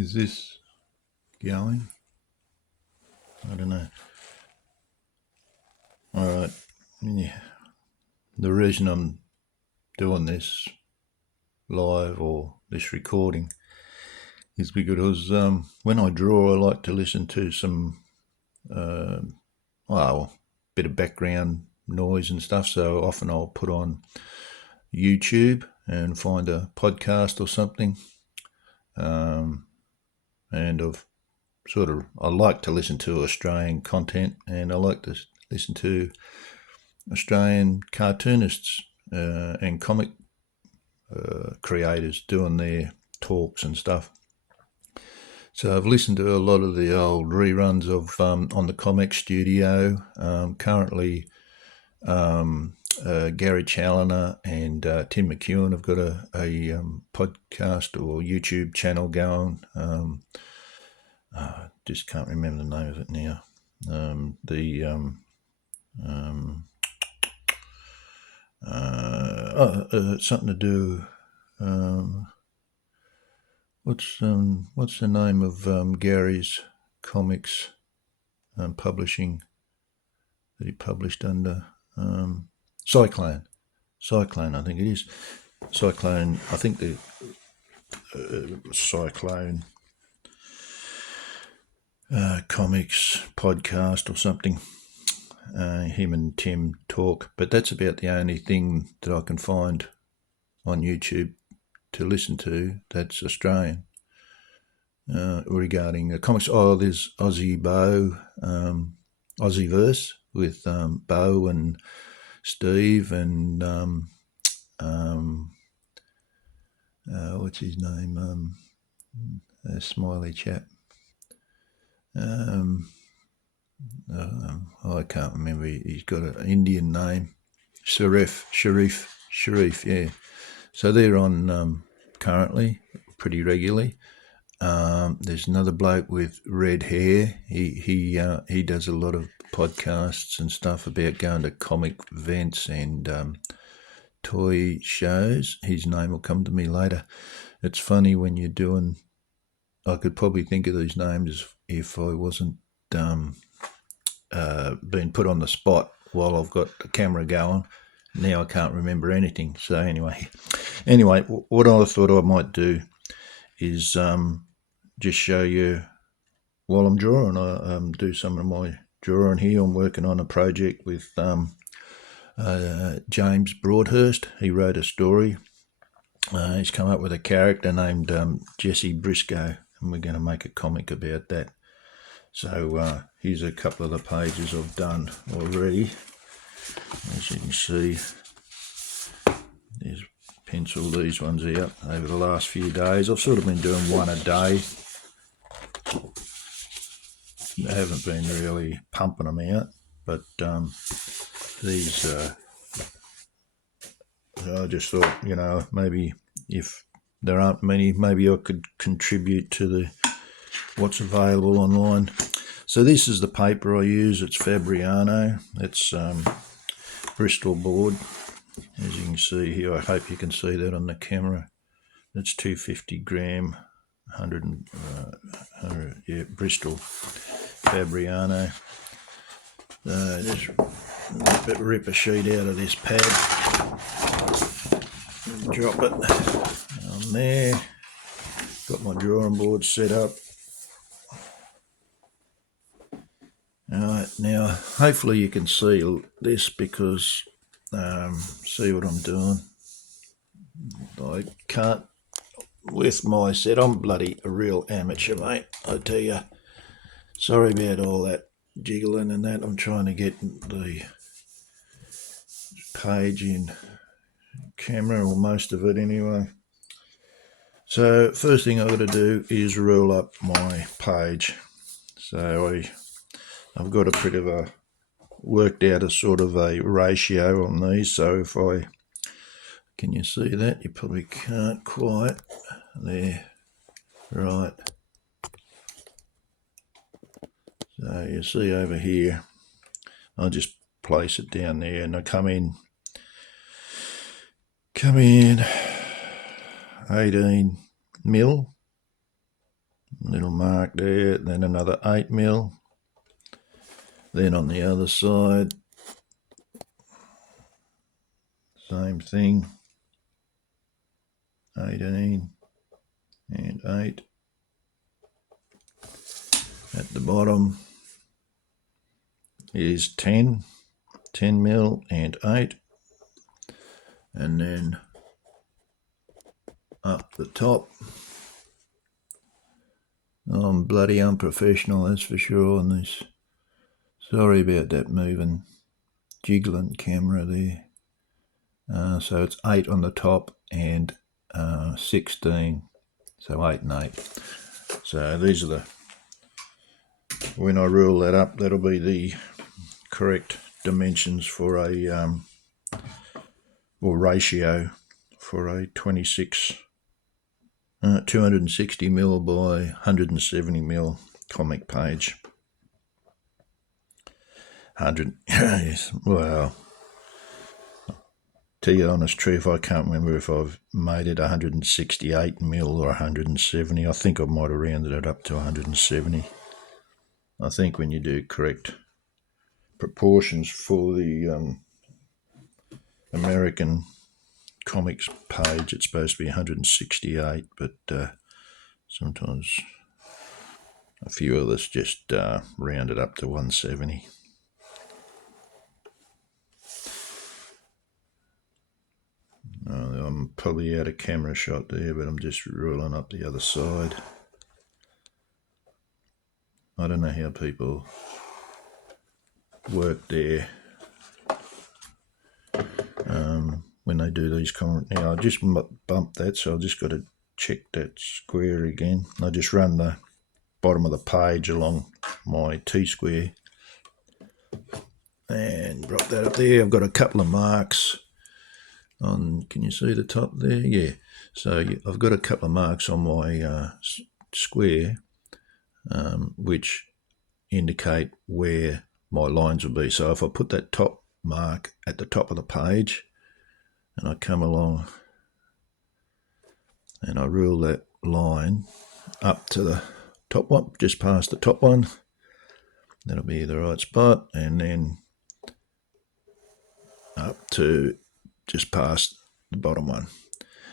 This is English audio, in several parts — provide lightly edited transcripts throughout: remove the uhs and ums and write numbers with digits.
Is this going? I don't know. Alright, yeah. The reason I'm doing this live or this recording is because when I draw I like to listen to some bit of background noise and stuff, so often I'll put on YouTube and find a podcast or something, and I like to listen to Australian content, and I like to listen to Australian cartoonists and comic creators doing their talks and stuff. So I've listened to a lot of the old reruns of On the Comic Studio. Currently, Gary Challoner and Tim McEwen have got a podcast or YouTube channel going. Just can't remember the name of it now. Something to do. What's the name of Gary's comics publishing that he published under? Cyclone, I think it is. Cyclone, I think the Cyclone comics podcast or something. Him and Tim talk, but that's about the only thing that I can find on YouTube to listen to that's Australian regarding the comics. There's Aussie Bo, Aussieverse with Bo and Steve and what's his name? A smiley chap. I can't remember. He's got an Indian name. Sharif, yeah. So they're on currently pretty regularly. There's another bloke with red hair. He does a lot of podcasts and stuff about going to comic events and toy shows. His name will come to me later. It's funny when you're doing. I could probably think of these names if I wasn't being put on the spot while I've got the camera going. Now I can't remember anything. So anyway, what I thought I might do is just show you while I'm drawing. I do some of my drawing here. I'm working on a project with James Broadhurst. He wrote a story. He's come up with a character named Jesse Briscoe, and we're going to make a comic about that. So here's a couple of the pages I've done already. As you can see, there's penciled these ones out over the last few days. I've sort of been doing one a day. I haven't been really pumping them out, but these I just thought, maybe if there aren't many, maybe I could contribute to what's available online. So this is the paper I use. It's Fabriano. It's Bristol board, as you can see here. I hope you can see that on the camera. It's 250 gram, 100 Bristol Fabriano. Just rip a sheet out of this pad, drop it on there. Got my drawing board set up. Alright, now hopefully you can see this because see what I'm doing. I can't with my set. I'm bloody a real amateur, mate, I tell you. Sorry about all that jiggling and that. I'm trying to get the page in camera, or most of it anyway. So first thing I've got to do is rule up my page. So I've got a bit of a worked out a sort of a ratio on these. So can you see that? You probably can't quite. There, right. So you see over here, I'll just place it down there, and I come in 18 mil little mark there, then another 8mm. Then on the other side, same thing, 18 and 8. At the bottom is 10mm and 8. And then up the top, I'm bloody unprofessional, that's for sure, on this. Sorry about that moving, jiggling camera there. So it's 8 on the top and 16, so 8 and 8. So these are the, when I rule that up, that'll be the correct dimensions for a, or ratio for a 260mm by 170mm comic page. 100, yes, well, tell you the honest truth, I can't remember if I've made it 168mm or 170. I think I might have rounded it up to 170. I think when you do correct proportions for the American comics page, it's supposed to be 168, but sometimes a few of us just round it up to 170. I'm probably out of camera shot there, but I'm just ruling up the other side. I don't know how people work there when they do these comments. Now I just bumped that, so I've just got to check that square again. I just run the bottom of the page along my T-square and drop that up there. I've got a couple of marks on, can you see the top there? Yeah, so I've got a couple of marks on my square which indicate where my lines will be. So if I put that top mark at the top of the page and I come along and I rule that line up to the top one, just past the top one, that'll be the right spot, and then up to just past the bottom one.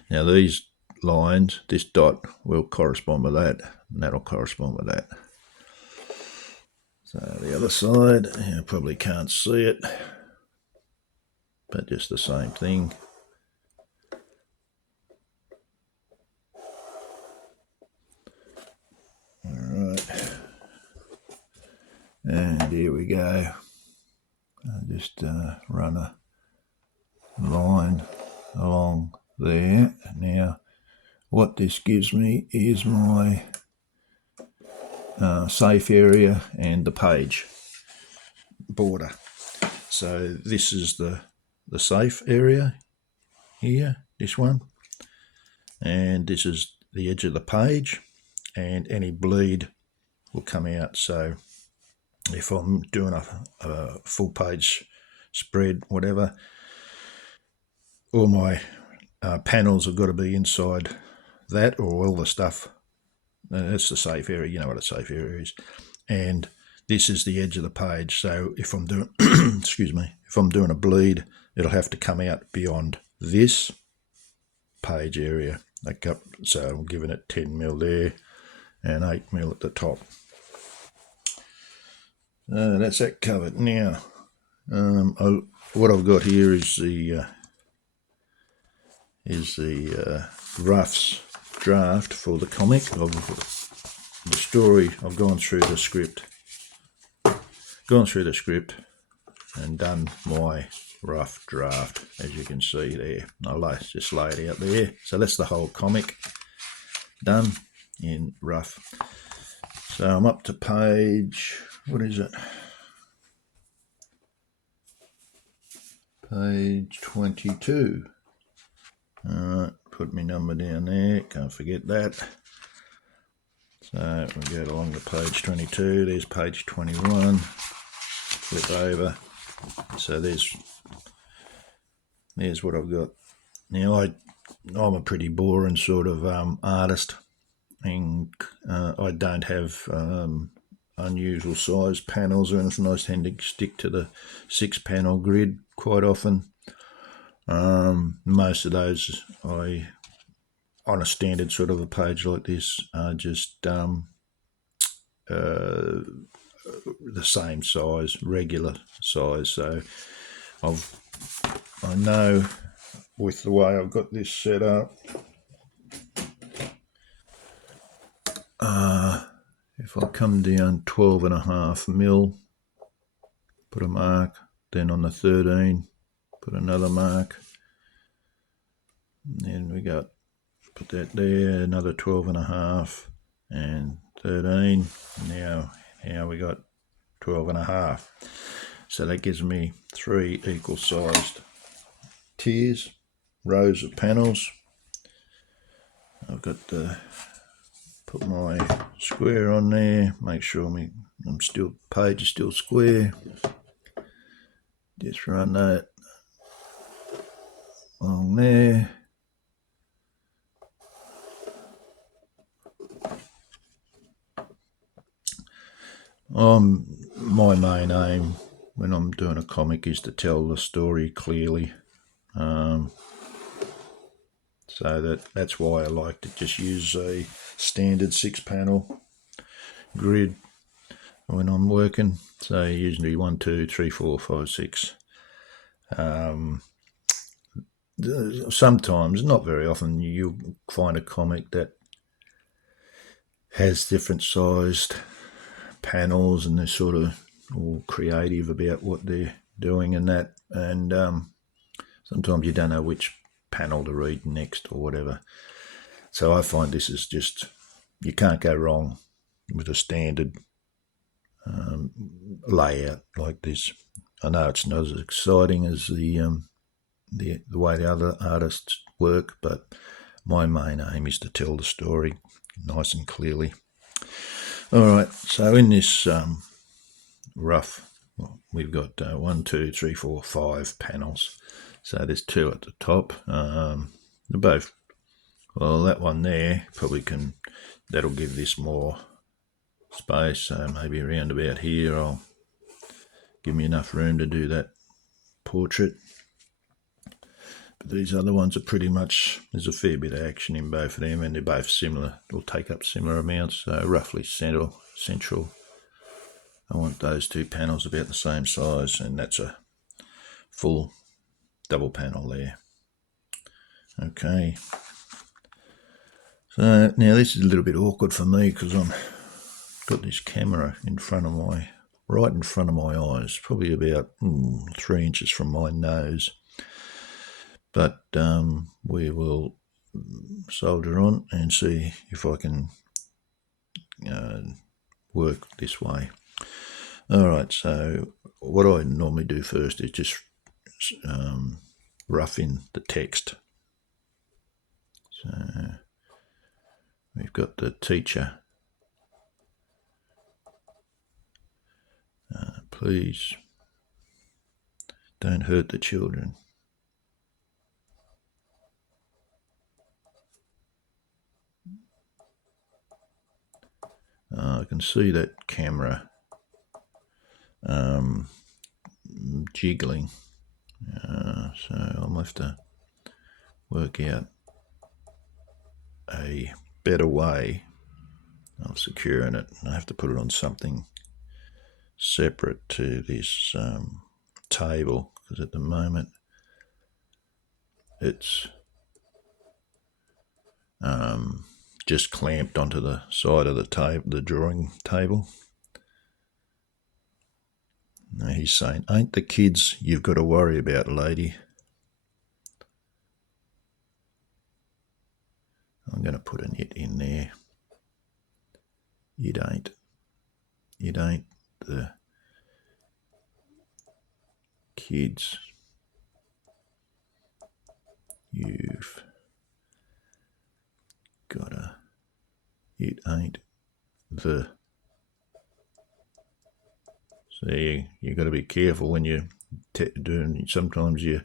Now these lines, this dot will correspond with that, and that'll correspond with that. So the other side, you probably can't see it, but just the same thing. Alright, and here we go. I just run a line along there. Now what this gives me is my safe area and the page border. So this is the safe area here, this one, and this is the edge of the page, and any bleed will come out. So if I'm doing a full page spread, whatever, all my panels have got to be inside that, or all the stuff. That's the safe area, you know what a safe area is. And this is the edge of the page. So if I'm doing, excuse me, if I'm doing a bleed, it'll have to come out beyond this page area. So I'm giving it 10mm there and 8mm at the top. That's that covered. Now, what I've got here is the roughs draft for the comic of the story. I've gone through the script and done my rough draft, as you can see there. I'll just lay it out there. So that's the whole comic done in rough. So I'm up to page, what is it? Page 22. Alright, put my number down there, can't forget that. So we'll go along to page 22, there's page 21, flip over. So there's what I've got. Now I'm a pretty boring sort of artist. and I don't have unusual size panels or anything. I tend to stick to the 6-panel grid quite often. Most of those on a standard sort of a page like this are just the same size, regular size. So I know with the way I've got this set up, if I come down 12.5 mil, put a mark, then on the 13, put another mark, and then we got, put that there, another 12.5 and 13. Now we got 12.5. So that gives me 3 equal sized tiers, rows of panels. I've got to put my square on there, make sure page is still square. Just run that along there. My main aim when I'm doing a comic is to tell the story clearly. So that's why I like to just use a standard 6-panel grid when I'm working. So usually 1, 2, 3, 4, 5, 6. Sometimes, not very often, you'll find a comic that has different sized panels and they're sort of all creative about what they're doing and that. And sometimes you don't know which panel to read next or whatever. So I find this is just, you can't go wrong with a standard layout like this. I know it's not as exciting as the way the other artists work, but my main aim is to tell the story nice and clearly. All right, so in this rough, we've got 1, 2, 3, 4, 5 panels. So there's 2 at the top. They're both, well, that one there that'll give this more space. So maybe around about here, I'll give me enough room to do that portrait. But these other ones are pretty much, there's a fair bit of action in both of them, and they're both similar. They'll take up similar amounts, so roughly central. I want those 2 panels about the same size, and that's a full double panel there. Okay. So now this is a little bit awkward for me because I've got this camera right in front of my eyes, probably about 3 inches from my nose. But we will soldier on and see if I can work this way. All right, so what I normally do first is just rough in the text. So we've got the teacher. Please don't hurt the children. I can see that camera jiggling, so I'll have to work out a better way of securing it. I have to put it on something separate to this table, because at the moment it's just clamped onto the side of the table, the drawing table. Now he's saying, "Ain't the kids you've got to worry about, lady." I'm going to put an it in there. It ain't the kids you've got to, it ain't the. So you got to be careful when you're doing, sometimes you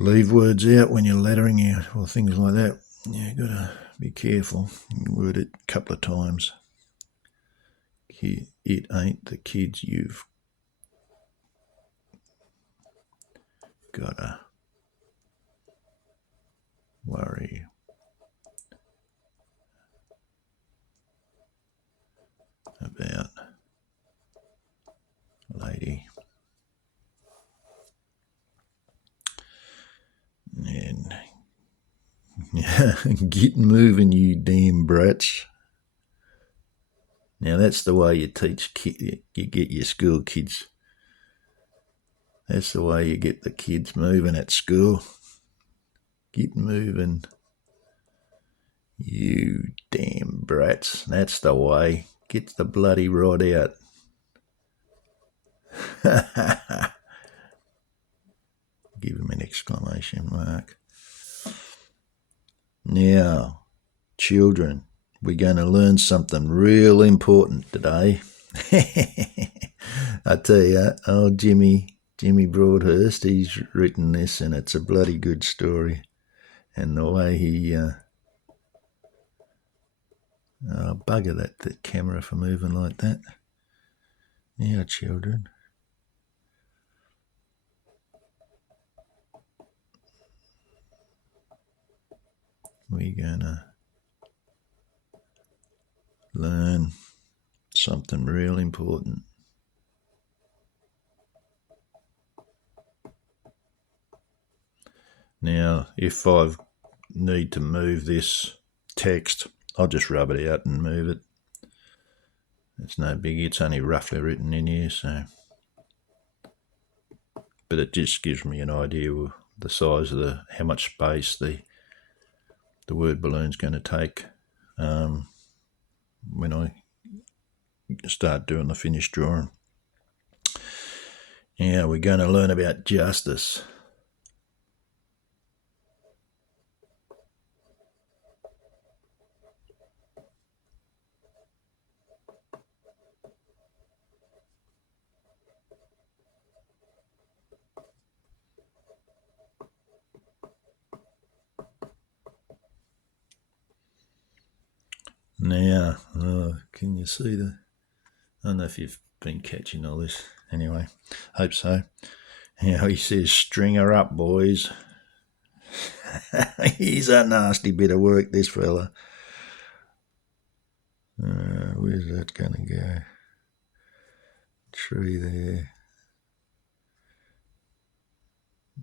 leave words out when you're lettering or things like that. You've got to Be careful. Word it a couple of times. It ain't the kids you've gotta worry about, lady. And get moving, you damn brats. Now that's the way you teach you get your school kids. That's the way you get the kids moving at school. Get moving, you damn brats. That's the way. Get the bloody rod out. Give him an exclamation mark. Now, children, we're going to learn something real important today. I tell you, old Jimmy Broadhurst, he's written this, and it's a bloody good story. And the way he, bugger that camera for moving like that. Now, children, we're going to learn something real important. Now, if I need to move this text, I'll just rub it out and move it. It's no biggie. It's only roughly written in here, so. But it just gives me an idea of the size of how much space the word balloon's going to take when I start doing the finished drawing. Now we're going to learn about justice. Now, can you see I don't know if you've been catching all this. Anyway, hope so. Now he says, string her up, boys. He's a nasty bit of work, this fella. Where's that going to go? Tree there.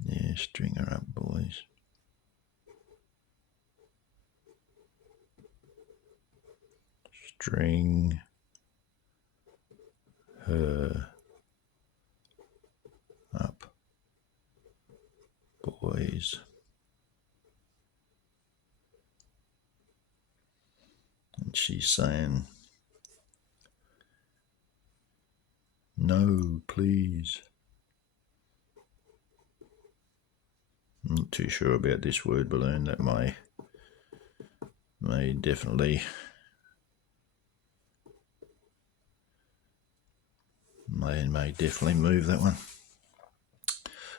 Yeah, string her up, boys. String her up, boys. And she's saying, no, please. I'm not too sure about this word balloon. That may definitely move that one.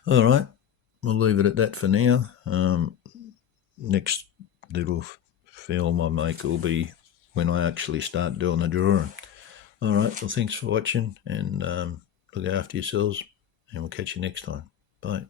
All right, we'll leave it at that for now. Next little film I make will be when I actually start doing the drawing. All right, well, thanks for watching, and look after yourselves, and we'll catch you next time. Bye.